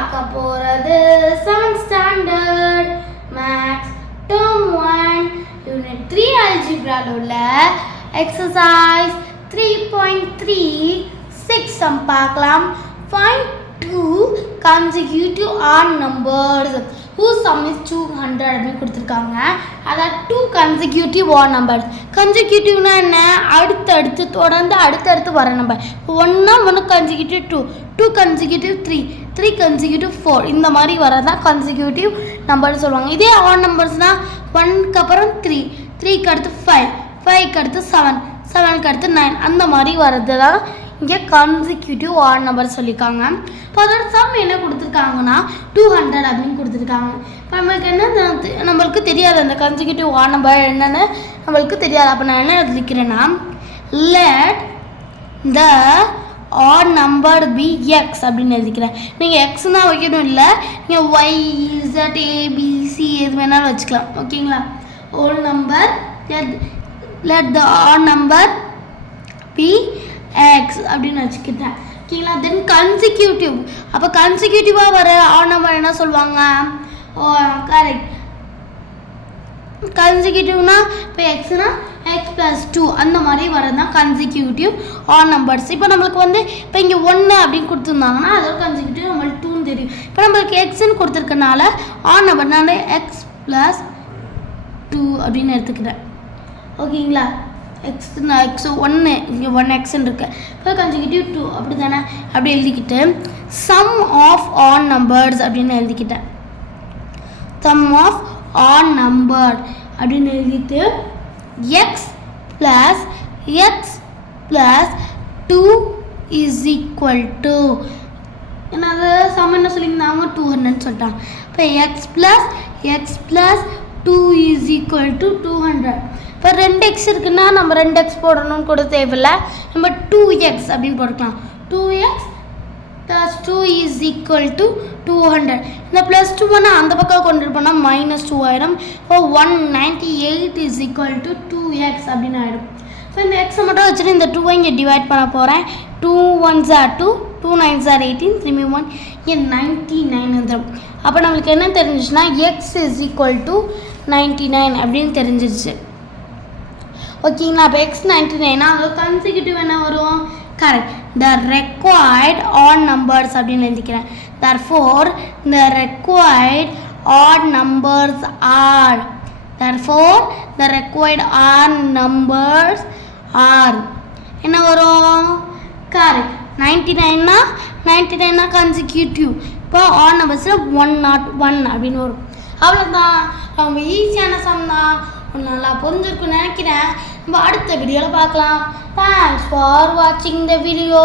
பார்க்க போறது 7th standard maths term 1 unit 3 algebra உள்ள exercise 3.36 sum பார்க்கலாம். Find two consecutive odd numbers whose sum is 200 அப்படி கொடுத்திருக்காங்க. அதாவது 2 consecutive odd numbers. consecutive-னா என்ன? அடுத்து தொடர்ந்து அடுத்து வர நம்பர். 1 consecutive 2, 2 consecutive 3, 3 consecutive 4 இந்த மாதிரி வரதான் consecutive நம்பர் சொல்லுவாங்க. இதே odd numbers-னா 1க்கு அப்புறம் 3, 3க்கு அடுத்து 5, 5க்கு அடுத்து 7, 7க்கு அடுத்து 9 அந்த மாதிரி வரது தான் இங்கே consecutive odd number சொல்லியிருக்காங்க. இப்போ அதோட சம் என்ன கொடுத்துருக்காங்கன்னா 200 அப்படின்னு கொடுத்துருக்காங்க. இப்போ நம்மளுக்கு என்ன நம்மளுக்கு தெரியாது அந்த consecutive odd number என்னன்னு நம்மளுக்கு தெரியாது. அப்போ நான் என்ன எழுதிக்கிறேன்னா let the odd number be x அப்படின்னு எழுதிக்கிறேன். நீங்கள் எக்ஸ்னா வைக்கணும் இல்லை, நீங்கள் ஒய் இசட் ஏபிசி எது வேணாலும் வச்சுக்கலாம். ஓகேங்களா? whole number let the odd number be x அப்படின்னு வச்சுக்கிட்டேன். ஓகேங்களா? தென் கன்சிக்யூட்டிவ். அப்போ கன்சிக்யூட்டிவாக வர ஆட் நம்பர் என்ன சொல்லுவாங்க? ஓ கரெக்ட். கன்சிக்யூட்டிவ்னா இப்போ எக்ஸ்னா எக்ஸ் ப்ளஸ் 2 அந்த மாதிரி வரதான் கன்சிக்யூட்டிவ் ஆட் நம்பர்ஸ். இப்போ நம்மளுக்கு இப்போ இங்கே 1 அப்படின்னு கொடுத்துருந்தாங்கன்னா அதோட கன்சிக்யூட்டிவ் நம்மளுக்கு 2ன்னு தெரியும். இப்போ நம்மளுக்கு எக்ஸ்ன்னு கொடுத்துருக்கனால ஆட் நம்பர்னால எக்ஸ் ப்ளஸ் 2 அப்படின்னு எடுத்துக்கிட்டேன். ஓகேங்களா? எக்ஸ் 1 இங்கே 1x இருக்கு. இப்போ கன்சிக்யூட்டிவ் 2 அப்படி தானே அப்படி எழுதிக்கிட்டு சம் ஆஃப் ஆட் நம்பர்ஸ் அப்படின்னு எழுதிக்கிட்டேன். சம் ஆஃப் ஆட் நம்பர் அப்படின்னு எழுதிட்டு X plus 2 is equal to என்னது சம் என்ன சொல்லியிருந்தாங்க 200 சொல்லிட்டாங்க. இப்போ X plus 2 is equal to 200. இப்போ 2x இருக்குன்னா நம்ம 2x போடணும்னு கூட தேவையில்லை, நம்ம 2x அப்படின்னு போட்டுக்கலாம். 2x + 2 is equal to 200. இந்த ப்ளஸ் 2 அந்த பக்கம் கொண்டு போனால் -2 ஆகிடும். இப்போ 198 இஸ் ஈக்குவல் டு 2x அப்படின்னு ஆகிடும். ஸோ இந்த எக்ஸை மட்டும் வச்சுட்டு இந்த 2 இங்கே டிவைட் பண்ண போகிறேன். 2 1s are 2, 2 9s are 18, 3 1 இங்கே 99 வந்துடும். அப்போ நம்மளுக்கு என்ன தெரிஞ்சிச்சுன்னா எக்ஸ் இஸ் ஈக்குவல் டு 99 அப்படின்னு தெரிஞ்சிருச்சு. ஓகேங்களா? அப்போ எக்ஸ் 99 அதோட கன்சிக்யூட்டிவ் என்ன வரும்? கரெக்ட். த ரெக்வயர்ட் ஆட் நம்பர்ஸ் அப்படின்னு எழுதிக்கிறேன். therefore the required odd numbers are என்ன வரும்? கரெக்ட். 99 கன்சிக்யூட்டிவ். இப்போ ஆட் நம்பர்ஸில் 101 அப்படின்னு வரும். அவ்வளோதான். ரொம்ப ஈஸியான சம் தான். நல்லா புரிஞ்சிருக்குன்னு நினைக்கிறேன். நம்ம அடுத்த வீடியோவில் பார்க்கலாம். தேங்க்ஸ் ஃபார் வாட்சிங் த வீடியோ.